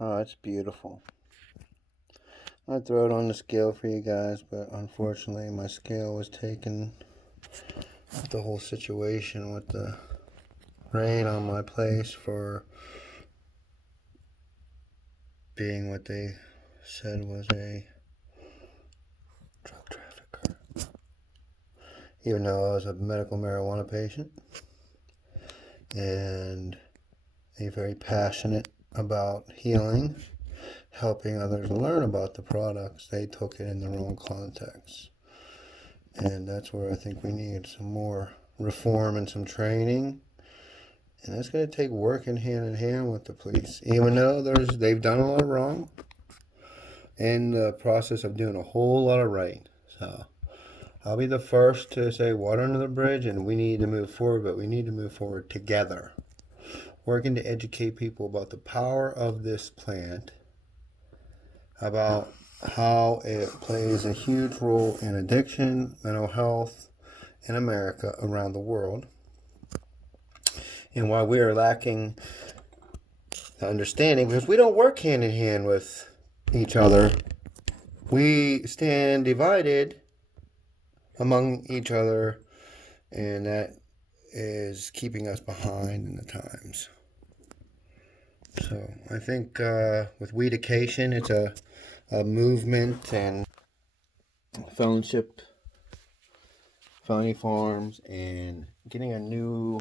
Oh, it's beautiful. I throw it on the scale for you guys, but unfortunately, my scale was taken with the whole situation with the raid on my place for being what they said was a drug trafficker. Even though I was a medical marijuana patient and a very passionate about healing, helping others learn about the products, they took it in the wrong context. And that's where I think we need some more reform and some training. And that's going to take working hand in hand with the police. Even though they've done a lot of wrong in the process of doing a whole lot of right. So I'll be the first to say water under the bridge and we need to move forward, but we need to move forward together. Working to educate people about the power of this plant, about how it plays a huge role in addiction, mental health in America, around the world, and why we are lacking the understanding because we don't work hand in hand with each other. We stand divided among each other, and that is keeping us behind in the times. So I think with Weedication, it's a movement and fellowship, felony farms, and getting a new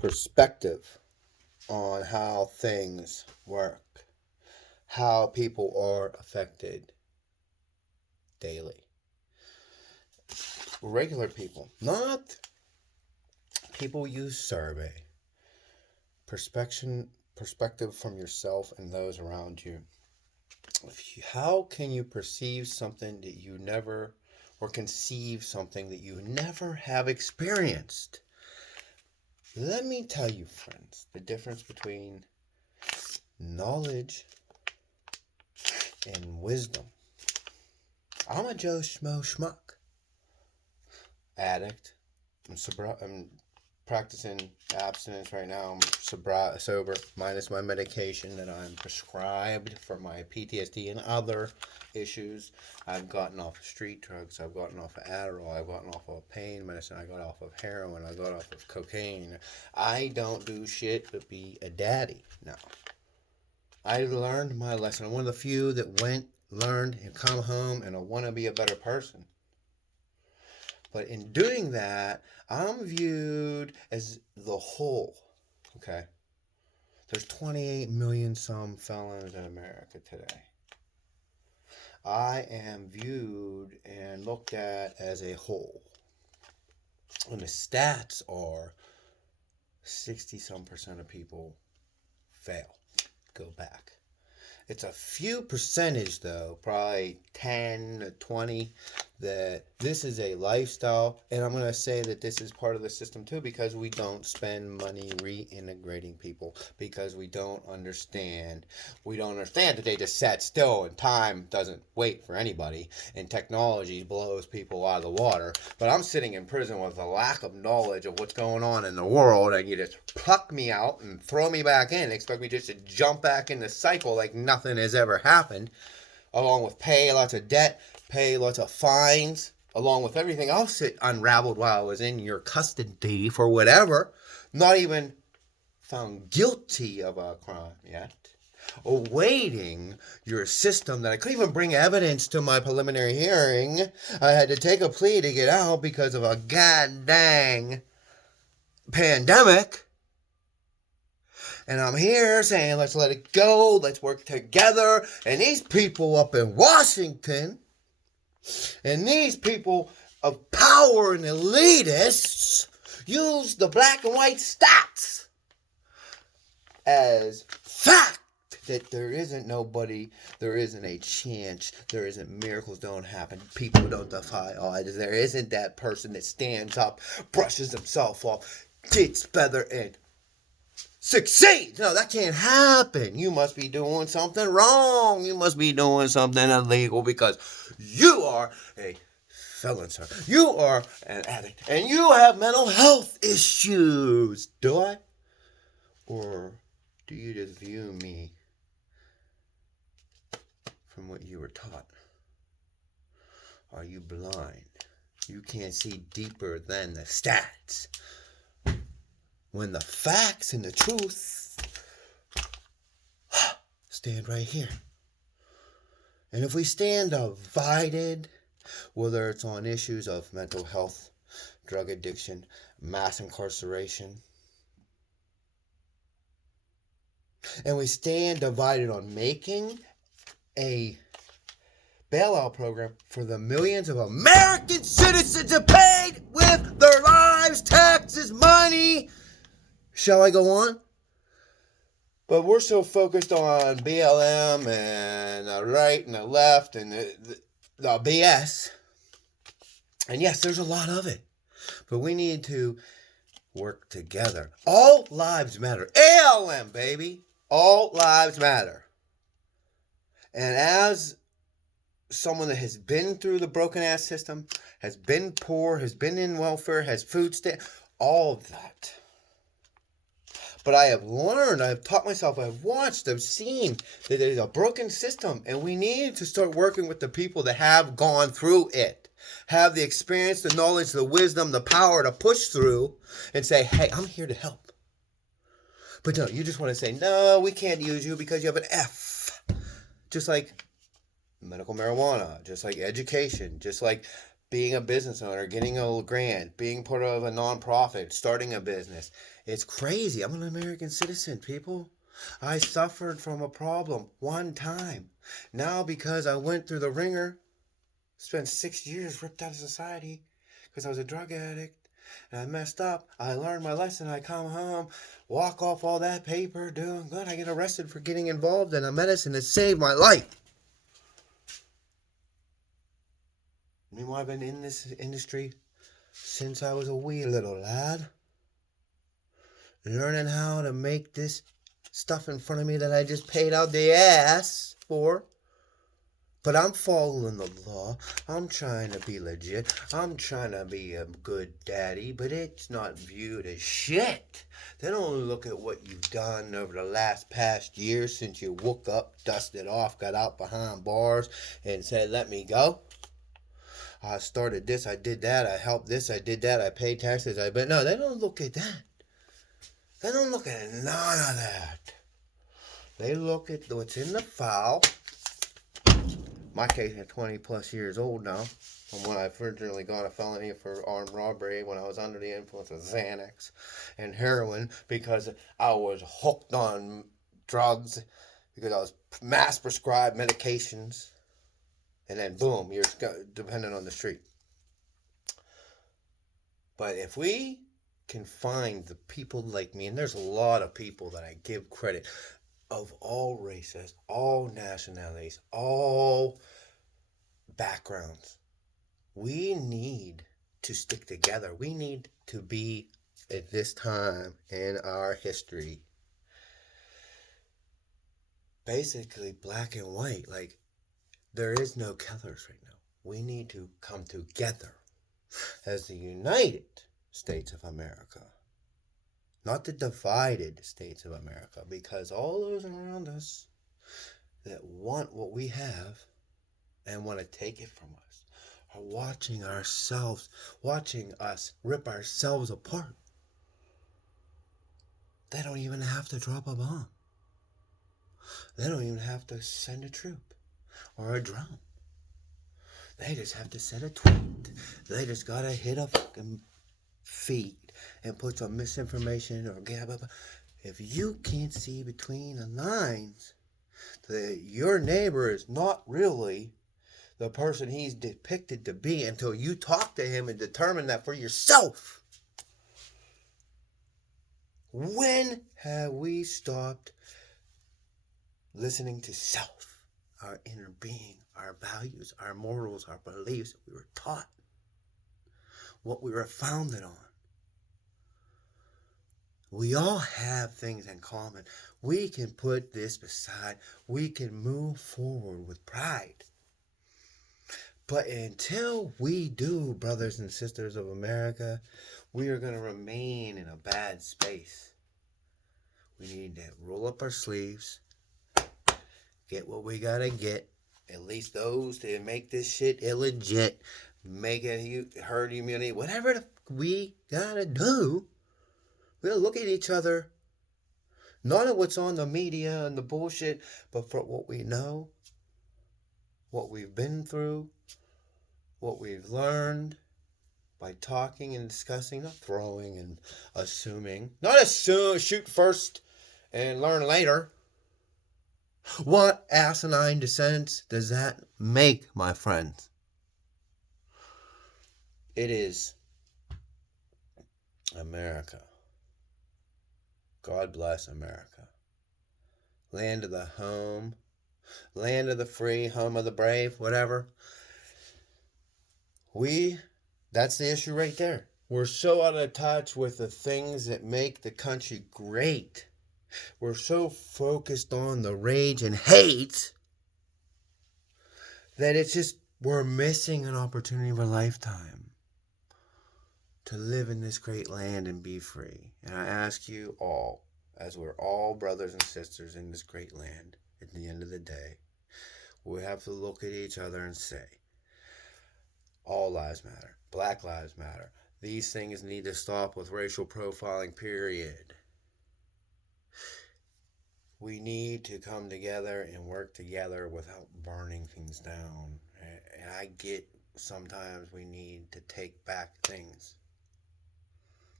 perspective on how things work, how people are affected daily. Regular people, not people you survey. Perspective from yourself and those around you. How can you perceive something that you never, or conceive something that you never have experienced? Let me tell you, friends, the difference between knowledge and wisdom. I'm a Joe Schmo Schmuck. Addict. I'm practicing abstinence right now. I'm sober, minus my medication that I'm prescribed for my PTSD and other issues. I've gotten off of street drugs. I've gotten off of Adderall. I've gotten off of pain medicine. I got off of heroin. I got off of cocaine. I don't do shit but be a daddy now. I learned my lesson. I'm one of the few that learned, and come home, and I want to be a better person. But in doing that, I'm viewed as the whole. Okay? There's 28 million some felons in America today. I am viewed and looked at as a whole. And the stats are 60 some percent of people fail, go back. It's a few percentage, though, probably 10 to 20, that this is a lifestyle. And I'm going to say that this is part of the system, too, because we don't spend money reintegrating people, because we don't understand. We don't understand that they just sat still and time doesn't wait for anybody, and technology blows people out of the water. But I'm sitting in prison with a lack of knowledge of what's going on in the world, and you just pluck me out and throw me back in, expect me just to jump back in the cycle like nothing has ever happened, along with pay lots of debt, pay lots of fines, along with everything else that unraveled while I was in your custody for whatever, not even found guilty of a crime yet, awaiting your system that I couldn't even bring evidence to my preliminary hearing. I had to take a plea to get out because of a god dang pandemic. And I'm here saying, let's let it go, let's work together. And these people up in Washington, and these people of power and elitists, use the black and white stats as fact that there isn't nobody, there isn't a chance, there isn't miracles don't happen, people don't defy odds, there isn't that person that stands up, brushes himself off, gets better, and succeed. No, that can't happen. You must be doing something wrong. You must be doing something illegal because you are a felon, sir. You are an addict and you have mental health issues. Do I? Or do you just view me from what you were taught? Are you blind? You can't see deeper than the stats. When the facts and the truth stand right here. And if we stand divided, whether it's on issues of mental health, drug addiction, mass incarceration, and we stand divided on making a bailout program for the millions of American citizens who paid with their lives, taxes, money. Shall I go on? But we're so focused on BLM and the right and the left and the BS. And yes, there's a lot of it. But we need to work together. All lives matter. ALM, baby. All lives matter. And as someone that has been through the broken ass system, has been poor, has been in welfare, has food stamps, all of that. But I have learned, I have taught myself, I've watched, I've seen that there's a broken system, and we need to start working with the people that have gone through it, have the experience, the knowledge, the wisdom, the power to push through and say, hey, I'm here to help. But no, you just want to say, no, we can't use you because you have an F. Just like medical marijuana, just like education, just like being a business owner, getting a grant, being part of a nonprofit, starting a business. It's crazy. I'm an American citizen, people. I suffered from a problem one time. Now, because I went through the ringer, spent 6 years ripped out of society because I was a drug addict, and I messed up. I learned my lesson. I come home, walk off all that paper, doing good. I get arrested for getting involved in a medicine that saved my life. Meanwhile, I've been in this industry since I was a wee little lad, learning how to make this stuff in front of me that I just paid out the ass for. But I'm following the law. I'm trying to be legit. I'm trying to be a good daddy, but it's not viewed as shit. They don't look at what you've done over the past year since you woke up, dusted off, got out behind bars, and said, let me go. I started this, I did that, I helped this, I did that, I paid taxes, but no, they don't look at that. They don't look at none of that. They look at what's in the file. My case is 20 plus years old now, from when I originally got a felony for armed robbery when I was under the influence of Xanax and heroin because I was hooked on drugs, because I was mass prescribed medications. And then, boom, you're dependent on the street. But if we can find the people like me, and there's a lot of people that I give credit, of all races, all nationalities, all backgrounds, we need to stick together. We need to be, at this time in our history, basically black and white. Like, there is no colors right now. We need to come together as the United States of America, not the divided States of America, because all those around us that want what we have and want to take it from us are watching us rip ourselves apart. They don't even have to drop a bomb. They don't even have to send a troop or a drone. They just have to send a tweet. They just gotta hit a fucking feed and put some misinformation or blah, blah, blah. If you can't see between the lines that your neighbor is not really the person he's depicted to be until you talk to him and determine that for yourself, when have we stopped listening to self, our inner being, our values, our morals, our beliefs that we were taught, what we were founded on? We all have things in common. We can put this beside. We can move forward with pride. But until we do, brothers and sisters of America, we are going to remain in a bad space. We need to roll up our sleeves, get what we got to get, At least those that make this shit illegit, make it herd immunity, whatever we gotta do, we'll look at each other, not at what's on the media and the bullshit, but for what we know, what we've been through, what we've learned by talking and discussing, not throwing and assuming. Not assume, shoot first and learn later. What asinine sense does that make, my friends? It is America. God bless America. Land of the home, land of the free, home of the brave, whatever. That's the issue right there. We're so out of touch with the things that make the country great. We're so focused on the rage and hate that it's just, we're missing an opportunity of a lifetime to live in this great land and be free. And I ask you all, as we're all brothers and sisters in this great land, at the end of the day, we have to look at each other and say, all lives matter. Black lives matter. These things need to stop with racial profiling, period. We need to come together and work together without burning things down. And I get sometimes we need to take back things.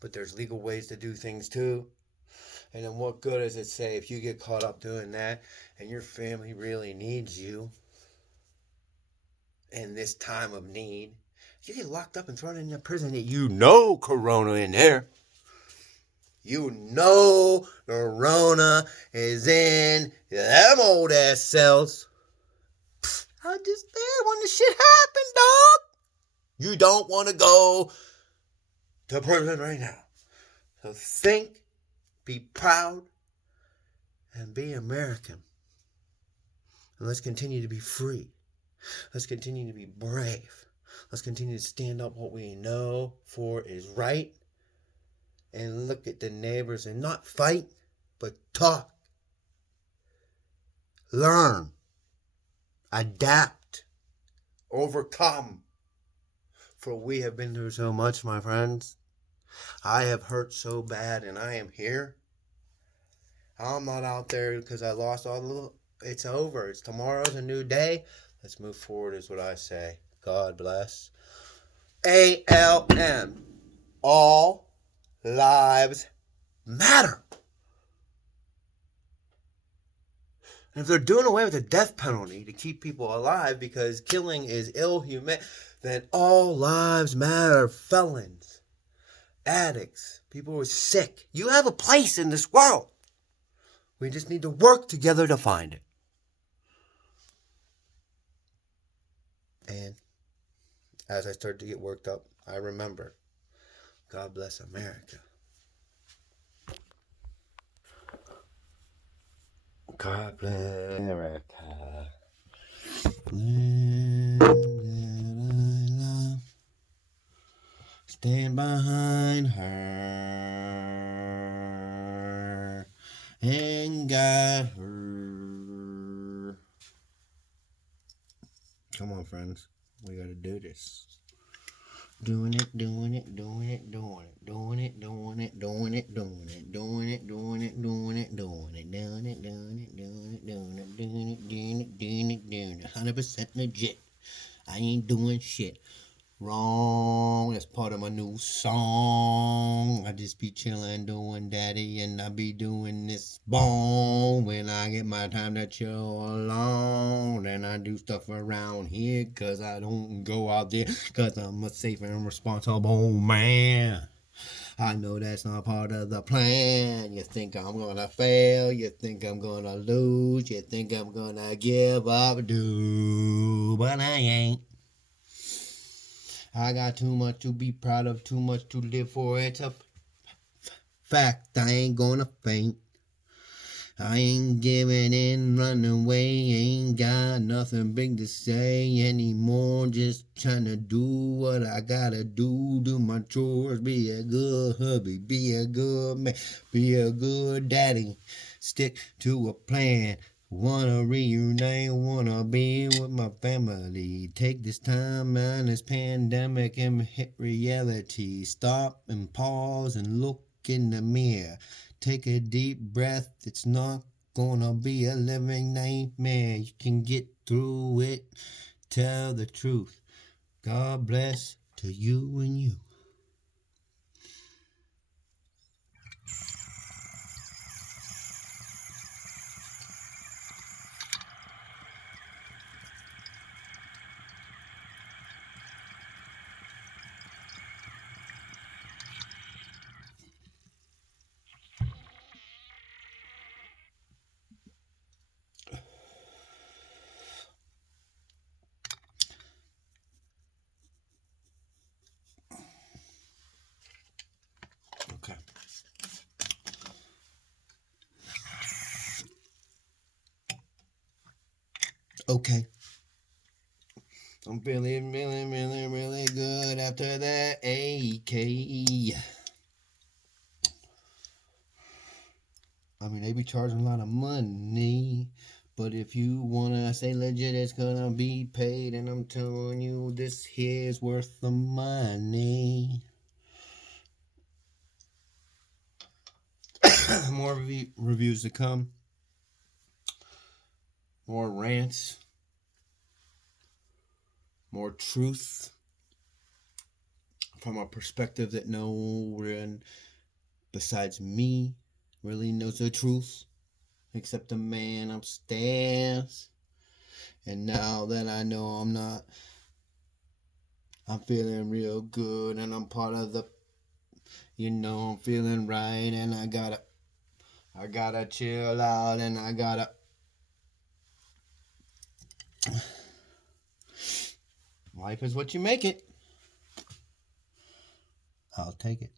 But there's legal ways to do things too. And then what good does it say if you get caught up doing that and your family really needs you in this time of need? You get locked up and thrown in a prison that you know Corona in there. You know the Rona is in them old ass cells. I just there when the shit happened, dog. You don't want to go to prison right now. So think, be proud, and be American. And let's continue to be free. Let's continue to be brave. Let's continue to stand up what we know for is right. And look at the neighbors and not fight, but talk. Learn. Adapt. Overcome. For we have been through so much, my friends. I have hurt so bad and I am here. I'm not out there because I lost all the... It's over. It's tomorrow's a new day. Let's move forward is what I say. God bless. ALM. All lives matter. And if they're doing away with the death penalty to keep people alive because killing is inhuman, then all lives matter. Felons, addicts, people who are sick. You have a place in this world. We just need to work together to find it. And as I start to get worked up, I remember, God bless America. God bless America. Stand behind her and guide her. Come on, friends. We gotta do this. Doing it, doing it, doing it, doing it, doing it, doing it, doing it, doing it, doing it, doing it, doing it, doing it, doing it, doing it, doing it, doing it, doing it, doing it, doing it, doing it, 100% legit. I ain't doing shit wrong. That's part of my new song. I just be chillin', doing daddy, and I be doing this bone. When I get my time to chill alone, then I do stuff around here, cause I don't go out there, cause I'm a safe and responsible man. I know that's not part of the plan. You think I'm gonna fail, you think I'm gonna lose, you think I'm gonna give up, dude, but I ain't. I got too much to be proud of, too much to live for. It's a fact, I ain't gonna faint. I ain't giving in, running away. Ain't got nothing big to say anymore. Just trying to do what I gotta do. Do my chores, be a good hubby, be a good man, be a good daddy. Stick to a plan. Wanna reunite, wanna be with my family. Take this time and this pandemic and hit reality. Stop and pause and look in the mirror. Take a deep breath, it's not gonna be a living nightmare. You can get through it, tell the truth. God bless to you and you. Okay. Okay. I'm feeling really good after that AK. I mean, they be charging a lot of money. But if you wanna say legit, it's gonna be paid. And I'm telling you, this here's worth the money. More reviews to come. More rants. More truth. From a perspective that no one besides me really knows the truth. Except the man upstairs. And now that I know I'm not, I'm feeling real good and I'm part of the, I'm feeling right and I gotta chill out and I gotta, life is what you make it. I'll take it.